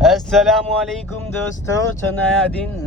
السلام علیکم دوستو، تو نیا دن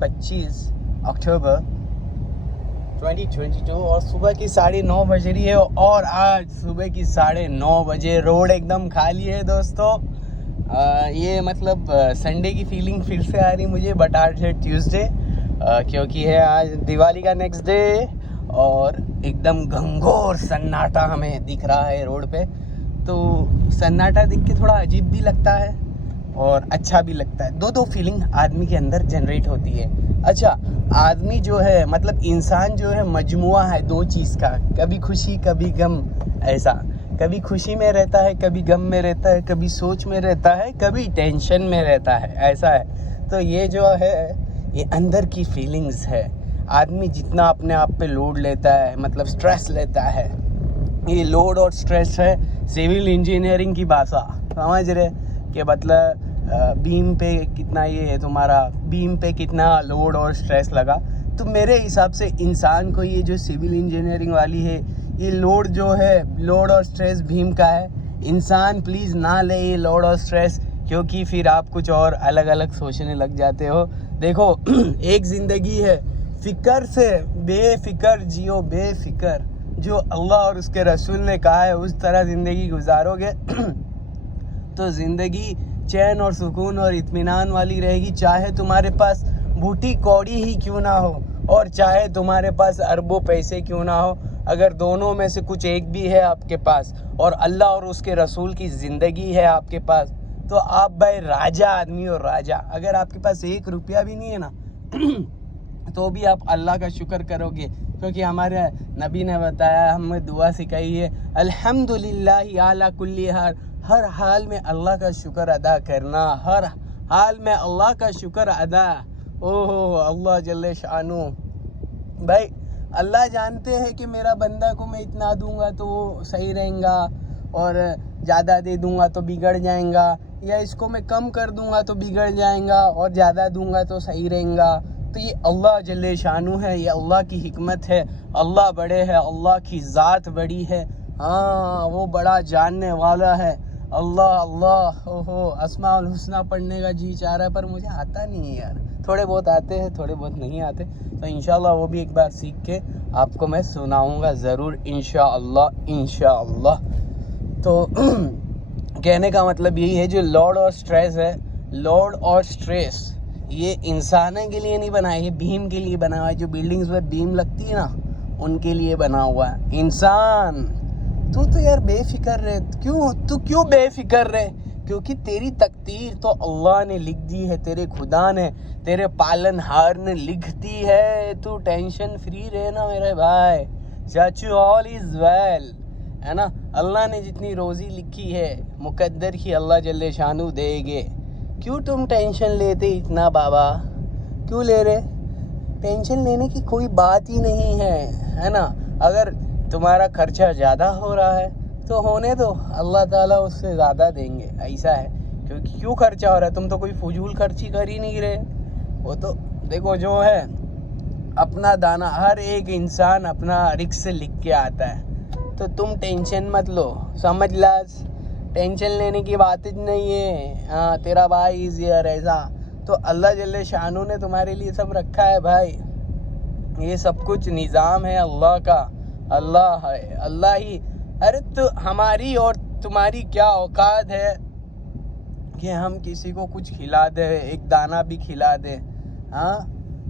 25 اکتوبر 2022 اور صبح کی 9:30 بج رہی ہے اور آج صبح کی 9:30 بجے روڈ ایک دم خالی ہے دوستو. یہ مطلب سنڈے کی فیلنگ پھر سے آ رہی مجھے، بٹ آج ہے ٹیوزڈے کیونکہ ہے آج دیوالی کا نیکسٹ ڈے اور ایک دم گھنگھور سناٹا ہمیں دکھ رہا ہے روڈ پہ. تو سناٹا دیکھ کے تھوڑا عجیب بھی لگتا ہے اور اچھا بھی لگتا ہے. دو فیلنگ آدمی کے اندر جنریٹ ہوتی ہے. اچھا، آدمی جو ہے مطلب انسان جو ہے مجموعہ ہے دو چیز کا، کبھی خوشی کبھی غم. ایسا کبھی خوشی میں رہتا ہے، کبھی غم میں رہتا ہے، کبھی سوچ میں رہتا ہے، کبھی ٹینشن میں رہتا ہے. ایسا ہے. تو یہ جو ہے یہ اندر کی فیلنگز ہے. آدمی جتنا اپنے آپ پہ لوڈ لیتا ہے، مطلب سٹریس لیتا ہے، یہ لوڈ اور سٹریس ہے سول انجینئرنگ کی بھاشا. سمجھ رہے کہ مطلب بیم پہ کتنا یہ ہے، تمہارا بیم پہ کتنا لوڈ اور سٹریس لگا. تو میرے حساب سے انسان کو یہ جو سول انجینئرنگ والی ہے، یہ لوڈ جو ہے، لوڈ اور سٹریس بھیم کا ہے. انسان پلیز نہ لے یہ لوڈ اور سٹریس، کیونکہ پھر آپ کچھ اور الگ سوچنے لگ جاتے ہو. دیکھو ایک زندگی ہے، فکر سے بے فکر جیو، بے فکر. جو اللہ اور اس کے رسول نے کہا ہے اس طرح زندگی گزارو گے تو زندگی چین اور سکون اور اطمینان والی رہے گی. چاہے تمہارے پاس بوٹی کوڑی ہی کیوں نہ ہو اور چاہے تمہارے پاس اربوں پیسے کیوں نہ ہو، اگر دونوں میں سے کچھ ایک بھی ہے آپ کے پاس اور اللہ اور اس کے رسول کی زندگی ہے آپ کے پاس، تو آپ بھائی راجہ آدمی ہو، راجہ. اگر آپ کے پاس 1 روپیہ بھی نہیں ہے نا تو بھی آپ اللہ کا شکر کرو گے، کیونکہ ہمارے نبی نے بتایا، ہمیں دعا سکھائی ہے، الحمدللہ علی کل حال. ہر حال میں اللہ کا شکر ادا کرنا، ہر حال میں اللہ کا شکر ادا. اللہ جل شانو. بھائی اللہ جانتے ہیں کہ میرا بندہ کو میں اتنا دوں گا تو وہ صحیح رہیں گا، اور زیادہ دے دوں گا تو بگڑ جائیں گا، یا اس کو میں کم کر دوں گا تو بگڑ جائیں گا، اور زیادہ دوں گا تو صحیح رہیں گا. تو یہ اللہ جل شانو ہے، یہ اللہ کی حکمت ہے. اللہ بڑے ہے، اللہ کی ذات بڑی ہے. ہاں وہ بڑا جاننے والا ہے. اللہ اسماء الحسنہ پڑھنے کا جی چاہ رہا ہے، پر مجھے آتا نہیں ہے یار. تھوڑے بہت آتے ہیں، تھوڑے بہت نہیں آتے. تو انشاءاللہ وہ بھی ایک بار سیکھ کے آپ کو میں سناؤں گا ضرور، انشاءاللہ. تو کہنے کا مطلب یہی ہے، جو لوڈ اور سٹریس ہے، لوڈ اور سٹریس یہ انسانوں کے لیے نہیں بنا ہے، یہ بھیم کے لیے بنا ہوا ہے. جو بلڈنگز میں بھیم لگتی ہے نا، ان کے لیے بنا ہوا ہے. انسان تو یار بے فکر رہے. کیوں بے فکر رہے؟ کیونکہ تیری تقدیر تو اللہ نے لکھ دی ہے، تیرے خدا نے، تیرے پالن ہار نے لکھ دی ہے. تو ٹینشن فری رہنا میرے بھائی. چاچو آل از ویل ہے نا. اللہ نے جتنی روزی لکھی ہے مقدر کی اللہ جل شانو دے گے. کیوں تم ٹینشن لیتے اتنا بابا؟ کیوں لے رہے؟ ٹینشن لینے کی کوئی بات ہی نہیں ہے نا. اگر تمہارا خرچہ زیادہ ہو رہا ہے تو ہونے دو، اللہ تعالیٰ اس سے زیادہ دیں گے. ایسا ہے. کیونکہ کیوں خرچہ ہو رہا ہے؟ تم تو کوئی فضول خرچی کر ہی نہیں رہے. وہ تو دیکھو جو ہے اپنا دانہ، ہر ایک انسان اپنا رزق سے لکھ کے آتا ہے. تو تم ٹینشن مت لو، سمجھ لاز. ٹینشن لینے کی بات ہی نہیں ہے. ہاں تیرا بھائی ایزیئر ایسا. تو اللہ جل شانو نے تمہارے لیے سب رکھا ہے بھائی. یہ سب کچھ نظام ہے اللہ کا. اللہ ہے، اللہ ہی. ارے تو ہماری اور تمہاری کیا اوقات ہے کہ ہم کسی کو کچھ کھلا دے، ایک دانہ بھی کھلا دے؟ ہاں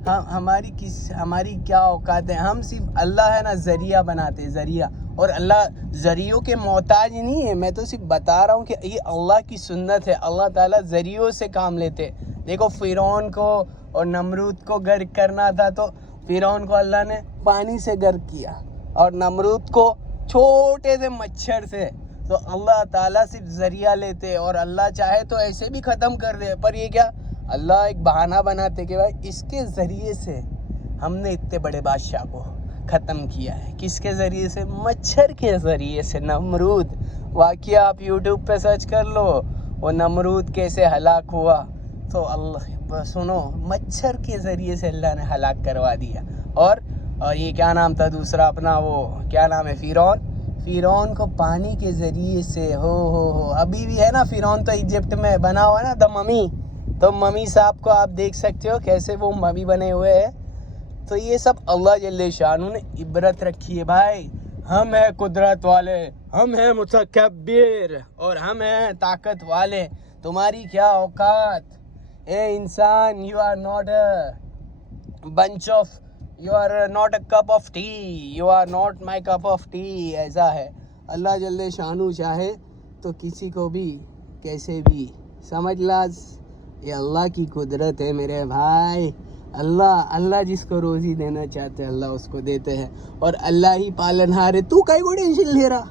ہماری کیا اوقات ہے؟ ہم صرف اللہ ہے نا ذریعہ بناتے، ذریعہ. اور اللہ ذریعوں کے محتاج نہیں ہے. میں تو صرف بتا رہا ہوں کہ یہ اللہ کی سنت ہے. اللہ تعالیٰ ذریعوں سے کام لیتے. دیکھو فرعون کو اور نمرود کو غرق کرنا تھا تو فرعون کو اللہ نے پانی سے غرق کیا، اور نمرود کو چھوٹے سے مچھر سے. تو اللہ تعالیٰ صرف ذریعہ لیتے، اور اللہ چاہے تو ایسے بھی ختم کر دے. پر یہ کیا، اللہ ایک بہانہ بناتے کہ بھائی اس کے ذریعے سے ہم نے اتنے بڑے بادشاہ کو ختم کیا ہے. کس کے ذریعے سے؟ مچھر کے ذریعے سے. نمرود واقعہ آپ یوٹیوب پہ سرچ کر لو، وہ نمرود کیسے ہلاک ہوا. تو اللہ سنو، مچھر کے ذریعے سے اللہ نے ہلاک کروا دیا. اور یہ کیا نام تھا دوسرا اپنا، وہ کیا نام ہے، فرعون کو پانی کے ذریعے سے ہو ابھی بھی ہے نا فرعون تو ایجپٹ میں بنا ہوا نا دا ممی، تو ممی صاحب کو آپ دیکھ سکتے ہو کیسے وہ ممی بنے ہوئے ہیں. تو یہ سب اللہ جل شانہ نے عبرت رکھی ہے بھائی. ہم ہیں قدرت والے، ہم ہیں متکبر اور ہم ہیں طاقت والے. تمہاری کیا اوقات اے انسان. You are not a bunch of, you are not a cup of tea, you are not my cup of tea. ایسا ہے اللہ جل شانہ چاہے تو کسی کو بھی کیسے بھی سمجھ لاز. یہ اللہ کی قدرت ہے میرے بھائی. اللہ جس کو روزی دینا چاہتے اللہ اس کو دیتے ہیں اور اللہ ہی پالن ہار ہے. تو کئی کو ٹینشن لے رہا؟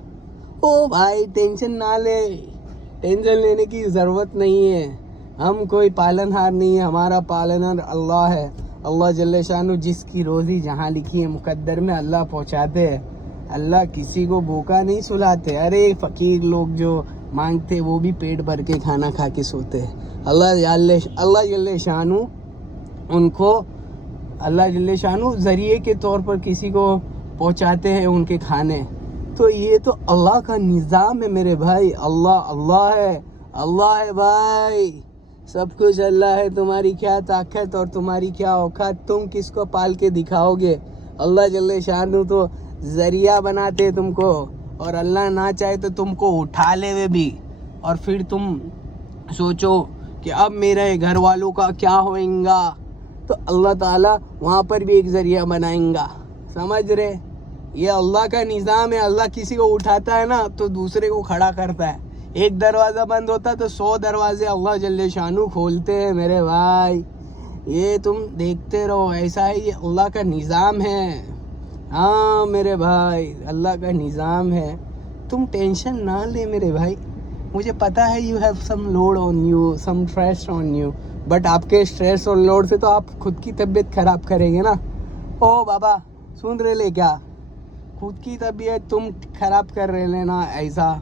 او بھائی ٹینشن نہ لے، ٹینشن لینے کی ضرورت نہیں ہے. ہم کوئی پالن ہار نہیں ہے، ہمارا پالن ہار اللہ ہے. اللہ جل شانہ جس کی روزی جہاں لکھی ہے مقدر میں اللہ پہنچاتے ہیں. اللہ کسی کو بھوکا نہیں سلاتے. ارے فقیر لوگ جو مانگتے وہ بھی پیٹ بھر کے کھانا کھا کے سوتے ہیں. اللہ جل شانہ ان کو اللہ جل شانہ ذریعے کے طور پر کسی کو پہنچاتے ہیں ان کے کھانے. تو یہ تو اللہ کا نظام ہے میرے بھائی. اللہ ہے بھائی، سب کچھ اللہ ہے. تمہاری کیا طاقت اور تمہاری کیا اوقات، تم کس کو پال کے دکھاؤ گے. اللہ جل شانہ تو ذریعہ بناتے تم کو، اور اللہ نہ چاہے تو تم کو اٹھا لے ہوئے بھی، اور پھر تم سوچو کہ اب میرے گھر والوں کا کیا ہوئیں گا، تو اللہ تعالیٰ وہاں پر بھی ایک ذریعہ بنائیں گا. سمجھ رہے؟ یہ اللہ کا نظام ہے. اللہ کسی کو اٹھاتا ہے نا تو دوسرے کو کھڑا کرتا ہے. ایک دروازہ بند ہوتا ہے تو 100 دروازے اللہ جل شانہ کھولتے ہیں میرے بھائی. یہ تم دیکھتے رہو، ایسا ہے، یہ اللہ کا نظام ہے. ہاں میرے بھائی اللہ کا نظام ہے. تم ٹینشن نہ لے میرے بھائی. مجھے پتا ہے you have some load on you, some stress on you, but آپ کے اسٹریس اور لوڈ سے تو آپ خود کی طبیعت خراب کریں گے نا. او بابا سن رہے لے کیا؟ خود کی طبیعت تم خراب کر رہے لینا. ایسا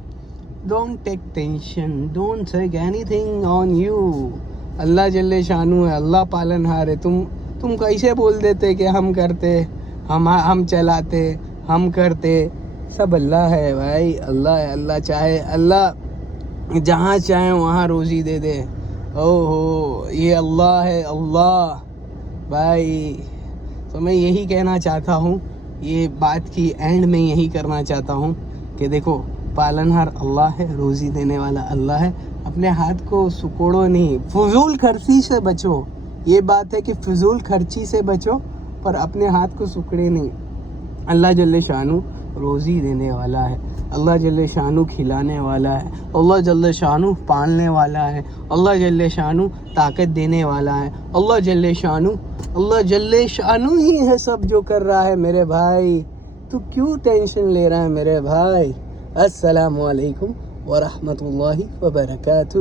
don't take tension, don't take anything on you. Allah جل شانہ ہے، اللہ پالن ہار ہے. تم کیسے بول دیتے کہ ہم کرتے، ہم چلاتے، ہم کرتے؟ سب اللہ ہے بھائی. اللہ ہے. اللہ چاہے اللہ جہاں چاہے وہاں روزی دے دے. یہ اللہ ہے اللہ بھائی. تو میں یہی کہنا چاہتا ہوں، یہ بات کی اینڈ میں یہی کرنا چاہتا ہوں کہ دیکھو پالن ہار اللہ ہے، روزی دینے والا اللہ ہے. اپنے ہاتھ کو سکوڑو نہیں، فضول خرچی سے بچو. یہ بات ہے کہ فضول خرچی سے بچو، پر اپنے ہاتھ کو سکڑے نہیں. اللہ جل شانہ روزی دینے والا ہے، اللہ جل شانہ کھلانے والا ہے، اللہ جل شانہ پالنے والا ہے، اللہ جل شانہ طاقت دینے والا ہے. اللہ جل شانہ ہی ہے سب جو کر رہا ہے میرے بھائی. تو کیوں ٹینشن لے رہا ہے میرے بھائی؟ السلام علیکم ورحمۃ اللہ وبرکاتہ.